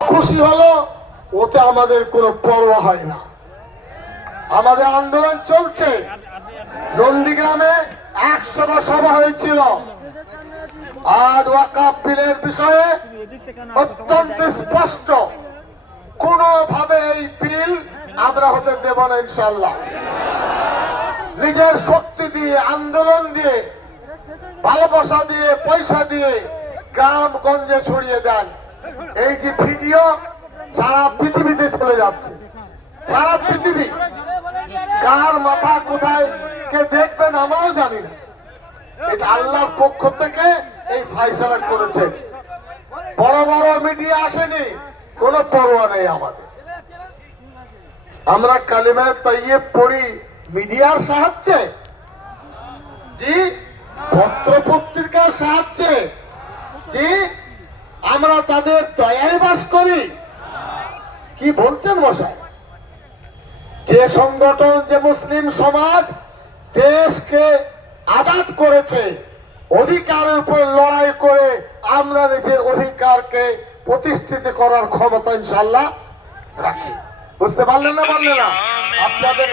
খুশি হলো ওতে আমাদের কোনো পরোয়া হয় না। আমাদের আন্দোলন চলছে। নন্দীগ্রামে 100টা সভা হয়েছিল। আর ওয়াকফ বিলের বিষয়ে অত্যন্ত স্পষ্ট, কোনোভাবে এই বিল আমরা হতে দেব না ইনশাল্লাহ। নিজের শক্তি দিয়ে, আন্দোলন দিয়ে, ভালোবাসা দিয়ে, পয়সা দিয়ে গ্রাম গঞ্জে ছড়িয়ে দেন। এই যে ভিডিও সারা পৃথিবীতে চলে যাচ্ছে, সারা পৃথিবী, কার মাথা কোথায় কে দেখবেন আমরাও জানি না। এটা আল্লাহর পক্ষ থেকে এই ফায়সালা করেছে। বড় বড় মিডিয়া আসেনি, কোনো পরোয়া নেই আমাদের। আমরা কালিমা তাইয়্যিব পড়ি মিডিয়ার সাহায্যে, জি, পত্র পত্রিকার সাহায্যে, জি, আমরা তাদের দয়ায় বাস করি। কি বলছেন মশাই? যে সংগঠন, যে মুসলিম সমাজ দেশকে আজাদ করেছে, অধিকারের উপর লড়াই করে আমরা নিজের অধিকারকে প্রতিষ্ঠিত করার ক্ষমতা ইনশাল্লাহ রাখি। বুঝতে পারলেন না? বললেন না আপনাদের